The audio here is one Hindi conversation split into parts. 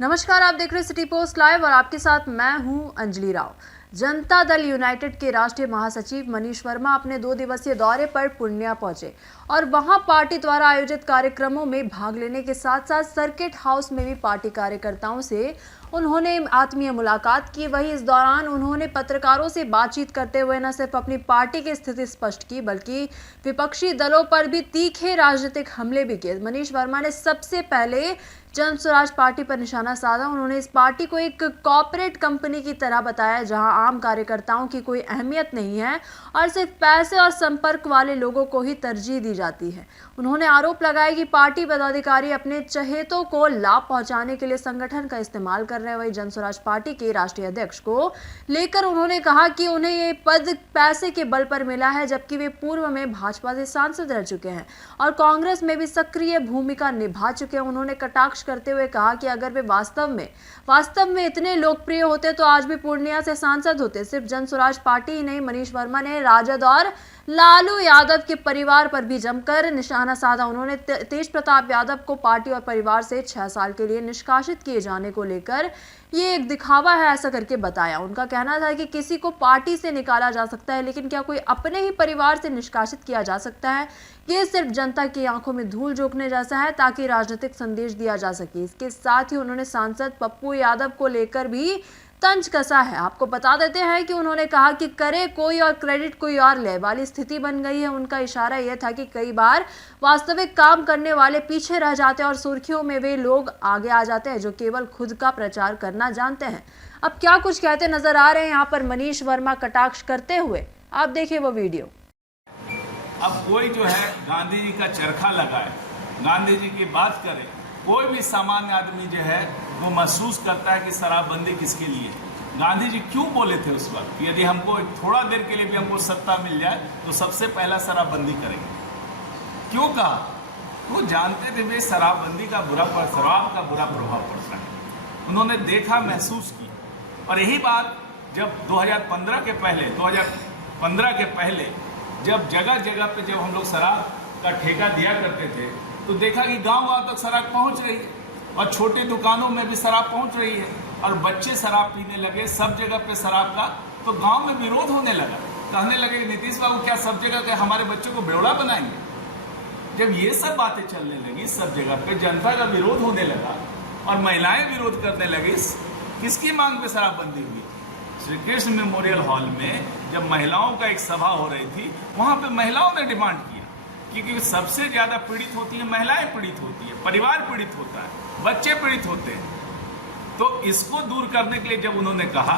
नमस्कार, आप देख रहे हैं सिटी पोस्ट लाइव और आपके साथ मैं हूं अंजलि राव। जनता दल यूनाइटेड के राष्ट्रीय महासचिव मनीष वर्मा अपने 2 दिवसीय दौरे पर पूर्णिया पहुंचे और वहां पार्टी द्वारा आयोजित कार्यक्रमों में भाग लेने के साथ साथ सर्किट हाउस में भी पार्टी कार्यकर्ताओं से उन्होंने आत्मीय मुलाकात की। वहीं इस दौरान उन्होंने पत्रकारों से बातचीत करते हुए न सिर्फ अपनी पार्टी की स्थिति स्पष्ट की बल्कि विपक्षी दलों पर भी तीखे राजनीतिक हमले भी किए। मनीष वर्मा ने सबसे पहले जन स्वराज पार्टी पर निशाना साधा। उन्होंने इस पार्टी को एक कॉर्पोरेट कंपनी की तरह बताया जहां आम कार्यकर्ताओं की कोई अहमियत नहीं है और सिर्फ पैसे और संपर्क वाले लोगों को ही तरजीह दी जाती है। उन्होंने आरोप लगाया कि पार्टी पदाधिकारी अपने चहेतों को लाभ पहुंचाने के लिए संगठन का इस्तेमाल कर रहे हैं। वहीं जन स्वराज पार्टी के राष्ट्रीय अध्यक्ष को लेकर उन्होंने कहा कि उन्हें ये पद पैसे के बल पर मिला है, जबकि वे पूर्व में भाजपा से सांसद रह चुके हैं और कांग्रेस में भी सक्रिय भूमिका निभा चुके हैं। उन्होंने कटाक्ष करते हुए कहा कि अगर वे वास्तव में इतने लोकप्रिय होते तो आज भी पूर्णिया से सांसद होते। सिर्फ जन स्वराज पार्टी ही नहीं, मनीष वर्मा ने राजद और लालू यादव के परिवार पर भी जमकर निशाना साधा। उन्होंने तेज प्रताप यादव को पार्टी और परिवार से 6 साल के लिए निष्कासित किए जाने को लेकर ये एक दिखावा है ऐसा करके बताया। उनका कहना था कि किसी को पार्टी से निकाला जा सकता है, लेकिन क्या कोई अपने ही परिवार से निष्कासित किया जा सकता है? ये सिर्फ जनता की आंखों में धूल झोंकने जैसा है ताकि राजनीतिक संदेश दिया जा सके। इसके साथ ही उन्होंने सांसद पप्पू यादव को लेकर भी तंज कसा है। आपको बता देते हैं कि उन्होंने कहा कि करे कोई और क्रेडिट कोई और ले वाली स्थिति बन गई है। उनका इशारा यह था कि कई बार वास्तविक काम करने वाले पीछे रह जाते हैं और सुर्खियों में वे लोग आगे आ जाते हैं जो केवल खुद का प्रचार करना जानते हैं। अब क्या कुछ कहते नजर आ रहे हैं यहाँ पर मनीष वर्मा कटाक्ष करते हुए, आप देखिए वो वीडियो। अब कोई जो है गांधी जी का चरखा लगाए, गांधी जी की बात करे, कोई भी सामान्य आदमी जो है वो महसूस करता है कि शराबबंदी किसके लिए। गांधी जी क्यों बोले थे उस वक्त कि यदि हमको थोड़ा देर के लिए भी हमको सत्ता मिल जाए तो सबसे पहला शराबबंदी करेंगे? क्यों कहा? वो जानते थे वे शराब का बुरा प्रभाव पड़ता है। उन्होंने देखा, महसूस की। और यही बात जब 2015 के पहले जब जगह जगह पे जब हम लोग शराब का ठेका दिया करते थे तो देखा कि गांव तक शराब पहुंच रही है और छोटे दुकानों में भी शराब पहुंच रही है और बच्चे शराब पीने लगे सब जगह पे शराब का। तो गांव में विरोध होने लगा, कहने लगे कि नीतीश बाबू क्या सब जगह के हमारे बच्चों को बेवड़ा बनाएंगे? जब ये सब बातें चलने लगी, सब जगह पे जनता का विरोध होने लगा और महिलाएं विरोध करने लगी। किसकी मांग पे शराबबंदी हुई? श्री कृष्ण मेमोरियल हॉल में जब महिलाओं का एक सभा हो रही थी, वहां पे महिलाओं ने डिमांड किया क्योंकि सबसे ज्यादा पीड़ित होती है महिलाएं, पीड़ित होती है परिवार, पीड़ित होता है बच्चे, पीड़ित होते हैं। तो इसको दूर करने के लिए जब उन्होंने कहा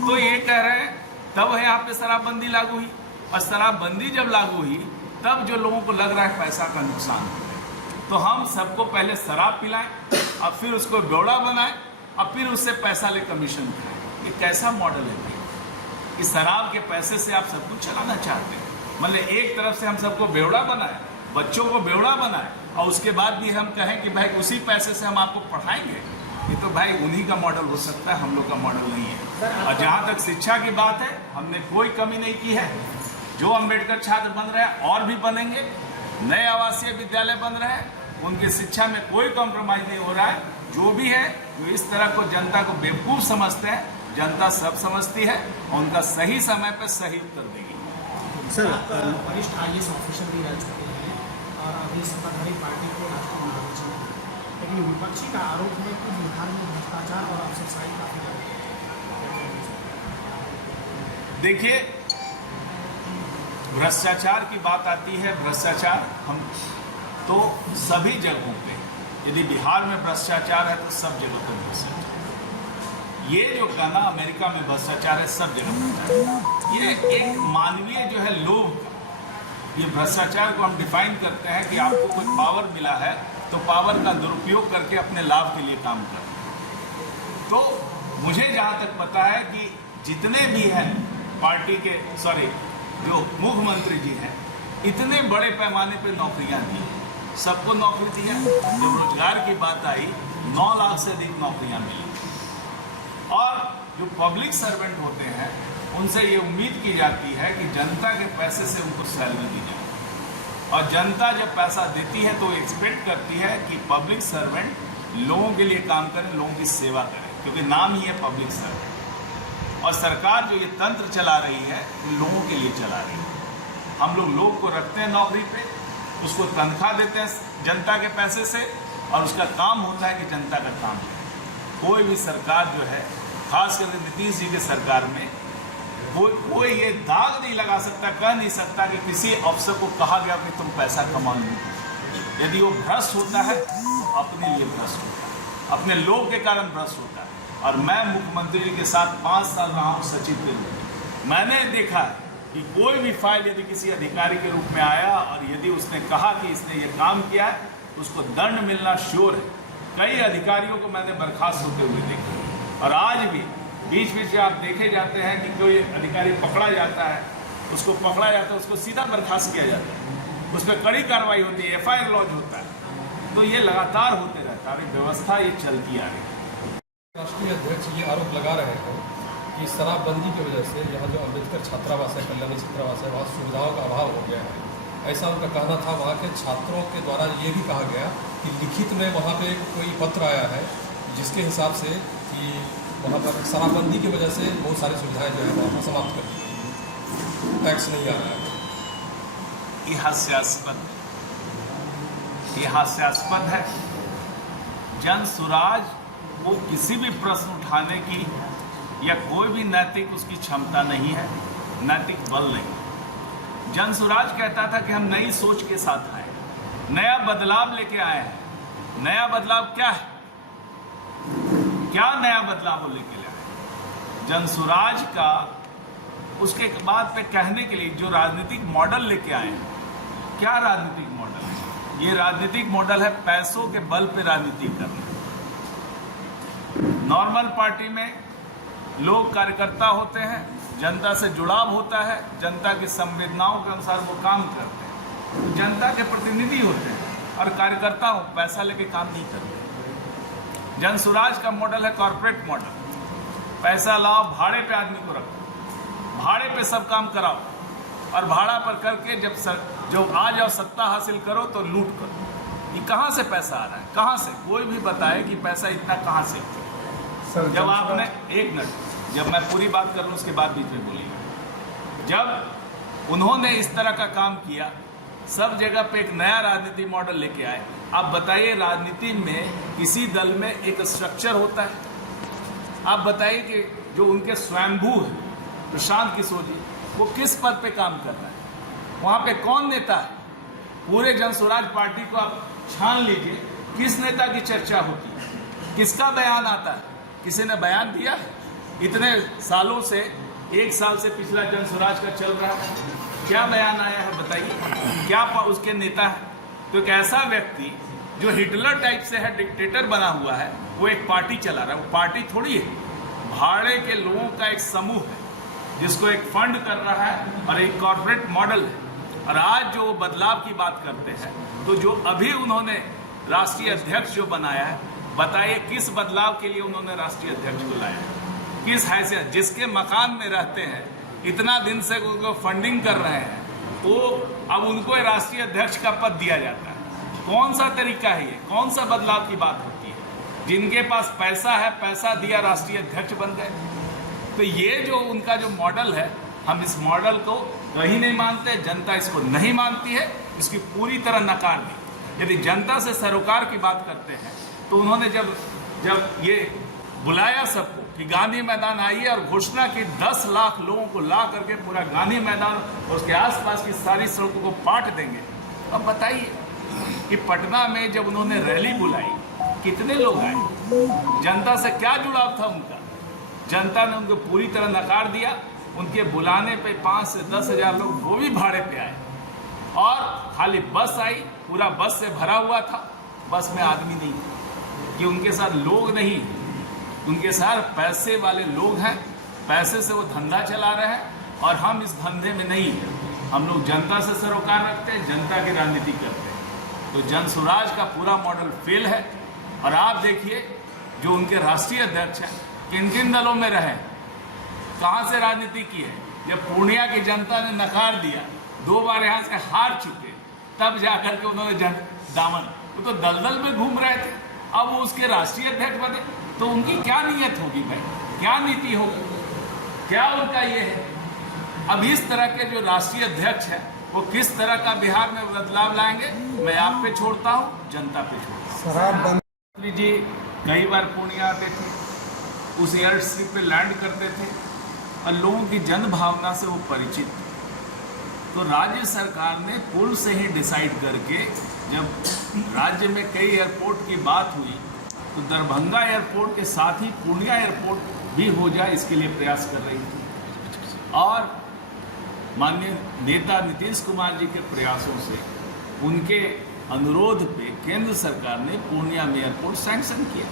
तो ये कह रहे हैं तब है यहाँ पे शराबबंदी लागू हुई। और शराबबंदी जब लागू हुई तब जो लोगों को लग रहा है पैसा का नुकसान हो गया, तो हम सबको पहले शराब पिलाएं और फिर उसको बेवड़ा बनाएं और फिर उससे पैसा ले कमीशन खाएं। ये कैसा मॉडल है भाई? इस शराब के पैसे से आप सब कुछ चलाना चाहते हैं। मतलब एक तरफ से हम सबको बेवड़ा बनाए, बच्चों को बेवड़ा बनाए और उसके बाद भी हम कहें कि भाई उसी पैसे से हम आपको पढ़ाएंगे। ये तो भाई उन्हीं का मॉडल हो सकता है, हम लोग का मॉडल नहीं है। और जहाँ तक शिक्षा की बात है, हमने कोई कमी नहीं की है। जो अम्बेडकर छात्र बन रहे हैं और भी बनेंगे, नए आवासीय विद्यालय बन रहे हैं, उनकी शिक्षा में कोई कॉम्प्रोमाइज नहीं हो रहा है। जो भी है जो इस तरह को जनता को बेवकूफ़ समझते हैं, जनता सब समझती है और उनका सही समय पर सही उत्तर देगी। सर, वरिष्ठ IAS ऑफिसर भी रह चुके हैं और अभी सत्ताधारी पार्टी के राष्ट्रीय महासचिव हैं, लेकिन विपक्षी का आरोप है कि बिहार में भ्रष्टाचार और अफसरशाही काफी है। देखिए, भ्रष्टाचार की बात आती है, भ्रष्टाचार हम तो सभी जगहों पे, यदि बिहार में भ्रष्टाचार है तो सब जगह पर भ्रष्टाचार। ये जो कहना अमेरिका में भ्रष्टाचार है, सब जगह भ्रष्टाचार। ये एक मानवीय जो है लोभ, ये भ्रष्टाचार को हम डिफाइन करते हैं कि आपको कोई पावर मिला है तो पावर का दुरुपयोग करके अपने लाभ के लिए काम करना। तो मुझे जहाँ तक पता है कि जितने भी हैं पार्टी के जो मुख्यमंत्री जी हैं, इतने बड़े पैमाने पे नौकरियाँ दी, सबको नौकरी दी है। जब रोजगार की बात आई 9 लाख से अधिक नौकरियाँ मिली। और जो पब्लिक सर्वेंट होते हैं उनसे ये उम्मीद की जाती है कि जनता के पैसे से उनको सैलरी दी जाए और जनता जब पैसा देती है तो एक्सपेक्ट करती है कि पब्लिक सर्वेंट लोगों के लिए काम करें, लोगों की सेवा करें, क्योंकि नाम ही है पब्लिक सर्वेंट। और सरकार जो ये तंत्र चला रही है लोगों के लिए चला रही है। हम लोग को रखते हैं नौकरी पे, उसको तनख्वाह देते हैं जनता के पैसे से, और उसका काम होता है कि जनता का काम करे। कोई भी सरकार जो है, खास करके नीतीश जी के सरकार में, कोई ये दाग नहीं लगा सकता, कह नहीं सकता कि किसी अफसर को कहा गया कि तुम पैसा कमा लो। यदि वो भ्रष्ट होता है तो अपने लिए भ्रष्ट होता है, अपने लोग के कारण भ्रष्ट होता है। और मैं मुख्यमंत्री जी के साथ 5 साल रहा हूँ सचिव के रूप में। मैंने देखा कि कोई भी फाइल यदि किसी अधिकारी के रूप में आया और यदि उसने कहा कि इसने ये काम किया है, उसको दंड मिलना श्योर है। कई अधिकारियों को मैंने बर्खास्त होते हुए देखा। और आज भी बीच बीच में आप देखे जाते हैं कि कोई अधिकारी पकड़ा जाता है, उसको पकड़ा जाता है, उसको सीधा बर्खास्त किया जाता है, उस पर कड़ी कार्रवाई होती है, FIR लॉन्च होता है। तो ये लगातार होते रहता है, व्यवस्था ये चलती आ रही है। राष्ट्रीय अध्यक्ष ये आरोप लगा रहे हैं कि शराबबंदी की वजह से यहाँ जो अम्बेडकर छात्रावास है, कल्याणी छात्रावास है, वहाँ सुविधाओं का अभाव हो गया है। ऐसा उनका कहना था। वहाँ के छात्रों के द्वारा ये भी कहा गया कि लिखित में वहाँ पे कोई पत्र आया है जिसके हिसाब से कि वहाँ पर शराबबंदी की वजह से बहुत सारी सुविधाएं जो है वहाँ पर समाप्त कर दी गई, टैक्स नहीं आ रहा है। ये हास्यास्पद है। जन सुराज वो किसी भी प्रश्न उठाने की या कोई भी नैतिक उसकी क्षमता नहीं है, नैतिक बल नहीं। जन सुराज कहता था कि हम नई सोच के साथ आए, नया बदलाव लेके आए हैं। नया बदलाव क्या है? क्या नया बदलाव वो लेके आए? जन सुराज का उसके बाद पे कहने के लिए जो राजनीतिक मॉडल लेके आए हैं, क्या राजनीतिक मॉडल है? ये राजनीतिक मॉडल है पैसों के बल पे राजनीति करना। नॉर्मल पार्टी में लोग कार्यकर्ता होते हैं, जनता से जुड़ाव होता है, जनता की संवेदनाओं के अनुसार वो काम करते हैं, जनता के प्रतिनिधि होते हैं। और कार्यकर्ता हो पैसा लेके काम नहीं करते। जन सुराज का मॉडल है कॉर्पोरेट मॉडल। पैसा लाओ, भाड़े पे आदमी को रखो, भाड़े पे सब काम कराओ, और भाड़ा पर करके जब आ जाओ सत्ता हासिल करो तो लूट करो। ये कहाँ से पैसा आ रहा है? कहाँ से? कोई भी बताए कि पैसा इतना कहाँ से? जब आपने एक मिनट, जब मैं पूरी बात कर लूँ उसके बाद बीच में बोलिएगा। जब उन्होंने इस तरह का काम किया, सब जगह पे एक नया राजनीति मॉडल लेके आए। आप बताइए, राजनीति में किसी दल में एक स्ट्रक्चर होता है? आप बताइए कि जो उनके स्वयंभू है प्रशांत किशोर जी, वो किस पद पे काम कर रहा है? वहाँ पे कौन नेता है? पूरे जन स्वराज पार्टी को आप छान लीजिए, किस नेता की चर्चा होती है, किसका बयान आता है? किसी ने बयान दिया है? इतने सालों से, 1 साल से पिछला जन स्वराज का चल रहा है, क्या बयान आया है बताइए? क्या उसके नेता है? तो एक ऐसा व्यक्ति जो हिटलर टाइप से है, डिक्टेटर बना हुआ है, वो एक पार्टी चला रहा है। वो पार्टी थोड़ी है, भाड़े के लोगों का एक समूह है जिसको एक फंड कर रहा है और एक कॉर्पोरेट मॉडल है। और आज जो बदलाव की बात करते हैं, तो जो अभी उन्होंने राष्ट्रीय अध्यक्ष जो बनाया है, बताइए किस बदलाव के लिए उन्होंने राष्ट्रीय अध्यक्ष को लाया है? किस हैसियत? जिसके मकान में रहते हैं, इतना दिन से उनको फंडिंग कर रहे हैं, तो अब उनको राष्ट्रीय अध्यक्ष का पद दिया जाता है। कौन सा तरीका है ये? कौन सा बदलाव की बात होती है? जिनके पास पैसा है, पैसा दिया, राष्ट्रीय अध्यक्ष बन गए। तो ये जो उनका जो मॉडल है, हम इस मॉडल को कहीं नहीं मानते, जनता इसको नहीं मानती है, इसकी पूरी तरह नकार दी। यदि जनता से सरोकार की बात करते हैं, तो उन्होंने जब ये बुलाया सबको कि गांधी मैदान आइए और घोषणा की 10 लाख लोगों को ला करके पूरा गांधी मैदान और उसके आसपास की सारी सड़कों को पाट देंगे। अब बताइए कि पटना में जब उन्होंने रैली बुलाई, कितने लोग आए? जनता से क्या जुड़ाव था उनका? जनता ने उनको पूरी तरह नकार दिया। उनके बुलाने पे 5 से 10 हज़ार लोग वो भी भाड़े पे आए, और खाली बस आई, पूरा बस से भरा हुआ था, बस में आदमी नहीं कि उनके साथ लोग नहीं, उनके साथ पैसे वाले लोग हैं, पैसे से वो धंधा चला रहे हैं। और हम इस धंधे में नहीं, हम लोग जनता से सरोकार रखते हैं, जनता की राजनीति करते हैं। तो जन सुराज का पूरा मॉडल फेल है। और आप देखिए जो उनके राष्ट्रीय अध्यक्ष हैं, किन किन दलों में रहे, कहाँ से राजनीति की है। जब पूर्णिया की जनता ने नकार दिया, 2 बार यहाँ से हार चुके, तब जाकर के उन्होंने दामन, वो तो दलदल में घूम रहे थे। अब वो उसके राष्ट्रीय अध्यक्ष बने, तो उनकी क्या नीयत होगी भाई, क्या नीति होगी, क्या उनका ये है। अब इस तरह के जो राष्ट्रीय अध्यक्ष है वो किस तरह का बिहार में बदलाव लाएंगे, मैं आप पे छोड़ता हूँ, जनता पे छोड़ता हूँ। मोदी जी कई बार पूर्णिया आते थे, उस एयर स्ट्रिप पे लैंड करते थे और लोगों की जन भावना से वो परिचित थे। तो राज्य सरकार ने पूर्व से ही डिसाइड करके, जब राज्य में कई एयरपोर्ट की बात हुई तो दरभंगा एयरपोर्ट के साथ ही पूर्णिया एयरपोर्ट भी हो जाए, इसके लिए प्रयास कर रही थी। और माननीय नेता नीतीश कुमार जी के प्रयासों से, उनके अनुरोध पे केंद्र सरकार ने पूर्णिया में एयरपोर्ट सैंक्शन किया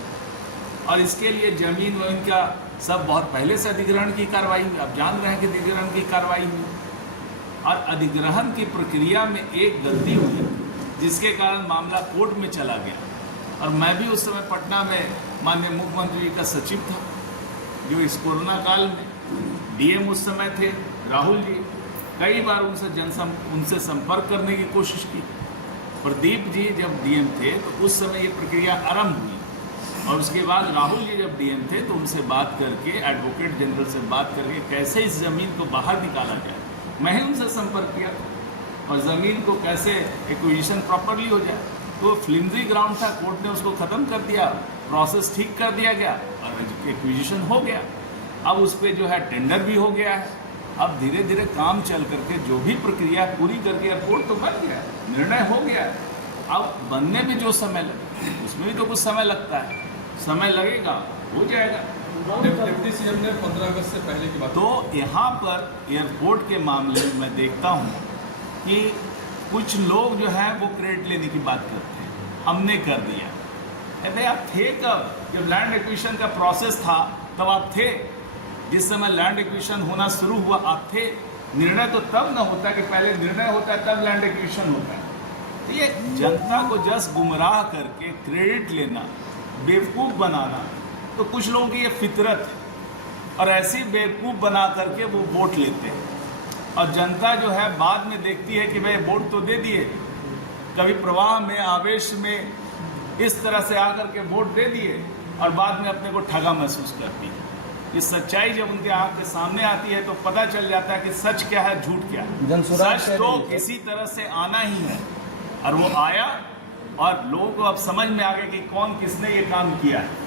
और इसके लिए जमीन व इनका सब बहुत पहले से अधिग्रहण की कार्रवाई हुई। आप जान रहे हैं कि अधिग्रहण की कार्रवाई हुई और अधिग्रहण की प्रक्रिया में एक गलती हुई जिसके कारण मामला कोर्ट में चला गया। और मैं भी उस समय पटना में माननीय मुख्यमंत्री जी का सचिव था, जो इस कोरोना काल में डीएम उस समय थे राहुल जी, कई बार उनसे संपर्क करने की कोशिश की। प्रदीप जी जब डीएम थे तो उस समय ये प्रक्रिया आरंभ हुई और उसके बाद राहुल जी जब डीएम थे तो उनसे बात करके, एडवोकेट जनरल से बात करके कैसे इस ज़मीन को बाहर निकाला जाए, मैं ही उनसे संपर्क किया और ज़मीन को कैसे एक्विजिशन प्रॉपरली हो जाए। तो फ्लिमजी ग्राउंड था, कोर्ट ने उसको ख़त्म कर दिया, प्रोसेस ठीक कर दिया गया और एक्विजिशन हो गया। अब उस पर जो है टेंडर भी हो गया है। अब धीरे धीरे काम चल करके जो भी प्रक्रिया पूरी करके एयरपोर्ट तो बन गया, निर्णय हो गया। अब बनने में जो समय लगे उसमें भी तो कुछ समय लगता है, समय लगेगा, हो जाएगा। डिप्टी सीएम ने 15 अगस्त से पहले की बात, तो यहाँ पर एयरपोर्ट के मामले में मैं देखता हूँ कि कुछ लोग जो हैं वो क्रेडिट लेने की बात करते हैं, हमने कर दिया। अरे आप थे कब? जब लैंड एक्विजिशन का प्रोसेस था तब आप थे, जिस समय लैंड एक्विजिशन होना शुरू हुआ आप थे। निर्णय तो तब न होता कि पहले निर्णय होता है तब लैंड एक्विजिशन होता है। तो ये जनता को जस्ट गुमराह करके क्रेडिट लेना, बेवकूफ़ बनाना, तो कुछ लोगों की ये फितरत है और ऐसी बेवकूफ़ बना करके वो वोट लेते हैं। और जनता जो है बाद में देखती है कि भाई वोट तो दे दिए, कभी प्रवाह में, आवेश में इस तरह से आकर के वोट दे दिए और बाद में अपने को ठगा महसूस करती है। ये सच्चाई जब उनके आँख के सामने आती है तो पता चल जाता है कि सच क्या है, झूठ क्या है। सच तो किसी तरह से आना ही है और वो आया और लोगों को अब समझ में आ गया कि कौन किसने ये काम किया है।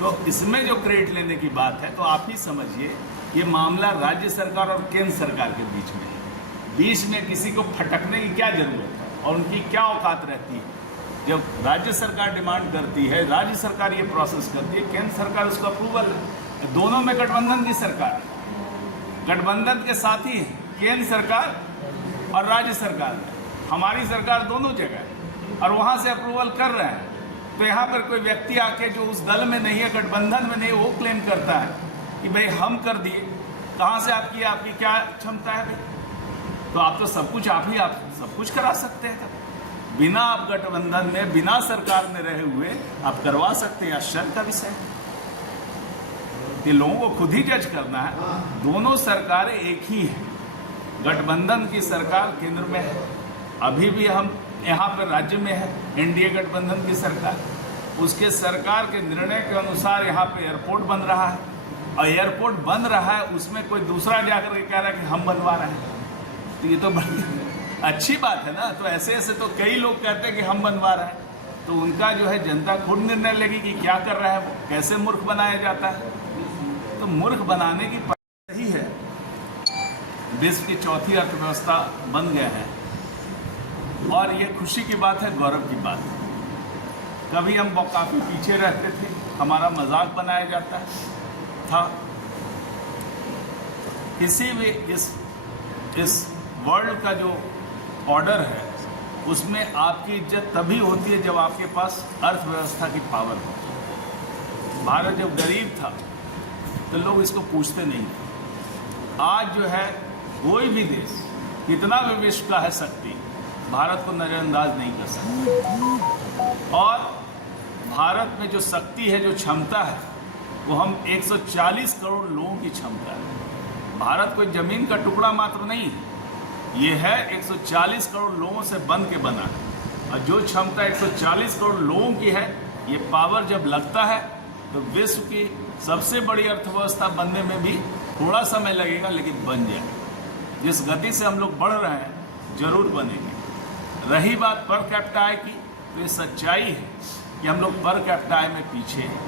तो इसमें जो क्रेडिट लेने की बात है तो आप ही समझिए ये मामला राज्य सरकार और केंद्र सरकार के बीच में है। बीच में किसी को फटकने की क्या जरूरत है और उनकी क्या औकात रहती है। जब राज्य सरकार डिमांड करती है, राज्य सरकार ये प्रोसेस करती है, केंद्र सरकार उसका अप्रूवल है। दोनों में गठबंधन की सरकार है, गठबंधन के साथ ही केंद्र सरकार और राज्य सरकार है। हमारी सरकार दोनों जगह है और वहाँ से अप्रूवल कर रहे हैं। तो यहाँ पर कोई व्यक्ति आके जो उस दल में नहीं है, गठबंधन में नहीं, वो क्लेम करता है कि भाई हम कर दिए। कहाँ से आपकी क्या क्षमता है भाई? तो आप तो सब कुछ करा सकते हैं। बिना आप गठबंधन में, बिना सरकार में रहे हुए आप करवा सकते हैं। आश्चर्य का विषय ये लोगों को खुद ही जज करना है। दोनों सरकारें एक ही हैं। गठबंधन की सरकार केंद्र में है, अभी भी हम यहाँ पर राज्य में है एनडीए गठबंधन की सरकार। उसके सरकार के निर्णय के अनुसार यहाँ पे एयरपोर्ट बन रहा है और एयरपोर्ट बन रहा है, उसमें कोई दूसरा जाकर के कह रहा है कि हम बनवा रहे हैं। तो ये तो बड़ी अच्छी बात है ना। तो ऐसे तो कई लोग कहते हैं कि हम बनवा रहे हैं, तो उनका जो है जनता खुद निर्णय लेगी कि क्या कर रहा है वो, कैसे मूर्ख बनाया जाता है। तो मूर्ख बनाने की सही है। विश्व की चौथी अर्थव्यवस्था बन गया है और ये खुशी की बात है, गौरव की बात है। कभी हम काफ़ी पीछे रहते थे, हमारा मजाक बनाया जाता था। किसी भी इस वर्ल्ड का जो ऑर्डर है उसमें आपकी इज्जत तभी होती है जब आपके पास अर्थव्यवस्था की पावर हो। भारत जब गरीब था तो लोग इसको पूछते नहीं थे। आज जो है कोई भी देश कितना भी विश्व का है शक्ति, भारत को नज़रअंदाज नहीं कर सकता। और भारत में जो शक्ति है, जो क्षमता है, वो हम 140 करोड़ लोगों की क्षमता है। भारत कोई ज़मीन का टुकड़ा मात्र नहीं है, ये है 140 करोड़ लोगों से बन के बना है। और जो क्षमता 140 करोड़ लोगों की है ये पावर जब लगता है तो विश्व की सबसे बड़ी अर्थव्यवस्था बनने में भी थोड़ा समय लगेगा, लेकिन बन जाए। जिस गति से हम लोग बढ़ रहे हैं जरूर बनेंगे। रही बात पर कैपिटा आय की, तो ये सच्चाई है कि हम लोग पर कैपिटा आय में पीछे हैं,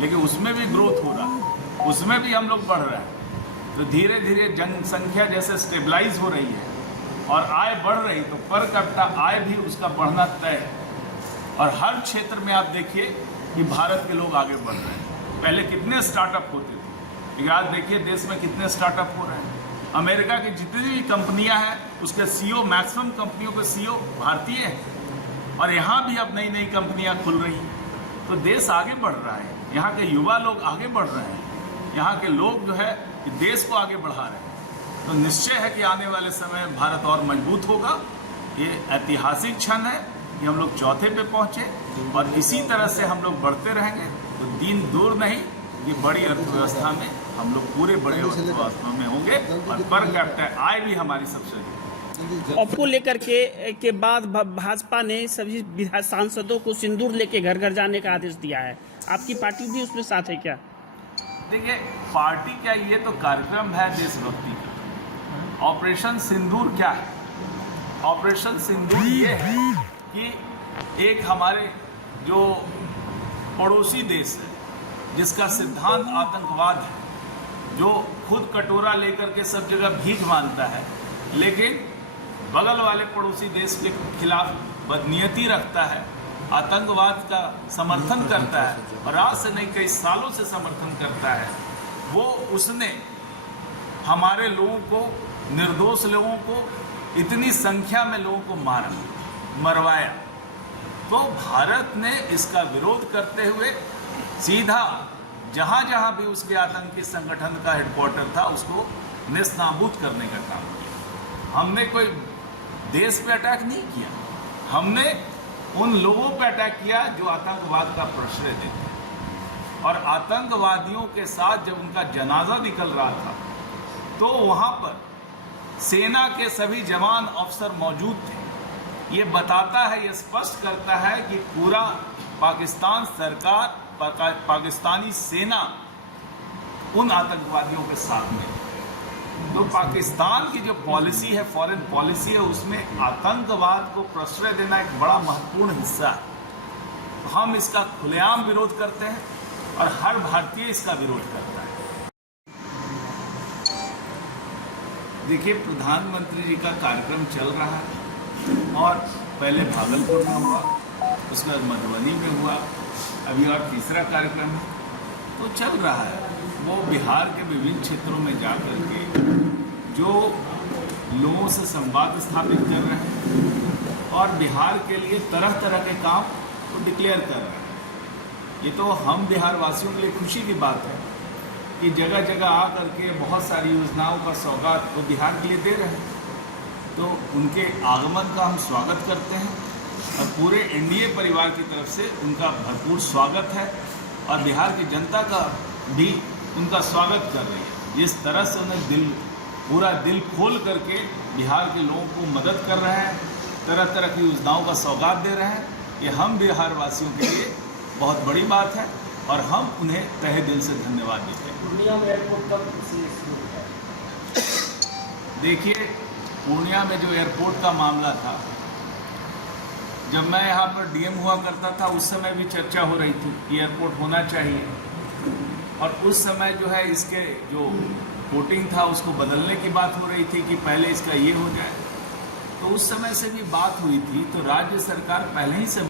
लेकिन उसमें भी ग्रोथ हो रहा है, उसमें भी हम लोग बढ़ रहे हैं। तो धीरे धीरे जनसंख्या जैसे स्टेबलाइज हो रही है और आय बढ़ रही, तो पर कैपिटा आय भी उसका बढ़ना तय है। और हर क्षेत्र में आप देखिए कि भारत के लोग आगे बढ़ रहे हैं। पहले कितने स्टार्टअप होते थे, लेकिन आज देखिए देश में कितने स्टार्टअप हो रहे हैं। अमेरिका की जितनी भी कंपनियां हैं उसके सीईओ, मैक्सिमम कंपनियों के सीईओ भारतीय हैं। और यहाँ भी अब नई नई कंपनियां खुल रही हैं। तो देश आगे बढ़ रहा है, यहाँ के युवा लोग आगे बढ़ रहे हैं, यहाँ के लोग जो है कि देश को आगे बढ़ा रहे हैं। तो निश्चय है कि आने वाले समय में भारत और मजबूत होगा। ये ऐतिहासिक क्षण है कि हम लोग चौथे पे पहुँचे और इसी तरह से हम लोग बढ़ते रहेंगे। तो दिन दूर नहीं कि बड़ी अर्थव्यवस्था में हम लोग पूरे बड़े अर्थव्यवस्था में होंगे और पर कैपिटा आय भी हमारी सबसे अधिक। आपको लेकर के बाद भाजपा ने सभी विधायक सांसदों को सिंदूर लेके घर घर जाने का आदेश दिया है। आपकी पार्टी भी उसमें साथ है क्या? देखिए, पार्टी क्या, ये तो कार्यक्रम है देशभक्ति का। ऑपरेशन सिंदूर क्या है? ऑपरेशन सिंदूर ये है कि एक हमारे जो पड़ोसी देश है जिसका सिद्धांत आतंकवाद है, जो खुद कटोरा लेकर के सब जगह भीख मांगता है, लेकिन बगल वाले पड़ोसी देश के खिलाफ बदनीयती रखता है, आतंकवाद का समर्थन करता है और आज से नहीं कई सालों से समर्थन करता है, वो उसने हमारे लोगों को, निर्दोष लोगों को, इतनी संख्या में लोगों को मरवाया। तो भारत ने इसका विरोध करते हुए सीधा जहाँ जहाँ भी उसके आतंकी संगठन का हेडक्वार्टर था उसको नेस्तनाबूद करने का काम किया। हमने कोई देश पे अटैक नहीं किया, हमने उन लोगों पे अटैक किया जो आतंकवाद का प्रश्रय देते हैं। और आतंकवादियों के साथ जब उनका जनाजा निकल रहा था तो वहाँ पर सेना के सभी जवान अफसर मौजूद थे। ये बताता है, ये स्पष्ट करता है कि पूरा पाकिस्तान सरकार, पाकिस्तानी सेना उन आतंकवादियों के साथ में। तो पाकिस्तान की जो पॉलिसी है, फॉरेन पॉलिसी है, उसमें आतंकवाद को प्रश्रय देना एक बड़ा महत्वपूर्ण हिस्सा है। हम इसका खुलेआम विरोध करते हैं और हर भारतीय इसका विरोध करता है। देखिए, प्रधानमंत्री जी का कार्यक्रम चल रहा है और पहले भागलपुर में हुआ, उसके बाद मधुबनी में हुआ, अभी और तीसरा कार्यक्रम है तो चल रहा है। वो बिहार के विभिन्न क्षेत्रों में जा कर के जो लोगों से संवाद स्थापित कर रहे हैं और बिहार के लिए तरह तरह के काम वो डिक्लेयर कर रहे हैं। ये तो हम बिहार वासियों के लिए खुशी की बात है कि जगह जगह आ करके बहुत सारी योजनाओं का सौगात वो बिहार के लिए दे रहे हैं। तो उनके आगमन का हम स्वागत करते हैं और पूरे एनडीए परिवार की तरफ से उनका भरपूर स्वागत है और बिहार की जनता का भी उनका स्वागत कर रही है। जिस तरह से उन्हें पूरा दिल खोल करके बिहार के लोगों को मदद कर रहे हैं, तरह तरह की योजनाओं का सौगात दे रहे हैं, ये हम बिहार वासियों के लिए बहुत बड़ी बात है और हम उन्हें तहे दिल से धन्यवाद देते हैं। पूर्णिया में एयरपोर्ट कब शुरू है? देखिए, पूर्णिया में जो एयरपोर्ट का मामला था, जब मैं यहाँ पर डीएम हुआ करता था उस समय भी चर्चा हो रही थी कि एयरपोर्ट होना चाहिए और उस समय जो है इसके जो कोटिंग था उसको बदलने की बात हो रही थी कि पहले इसका ये हो जाए। तो उस समय से भी बात हुई थी, तो राज्य सरकार पहले ही से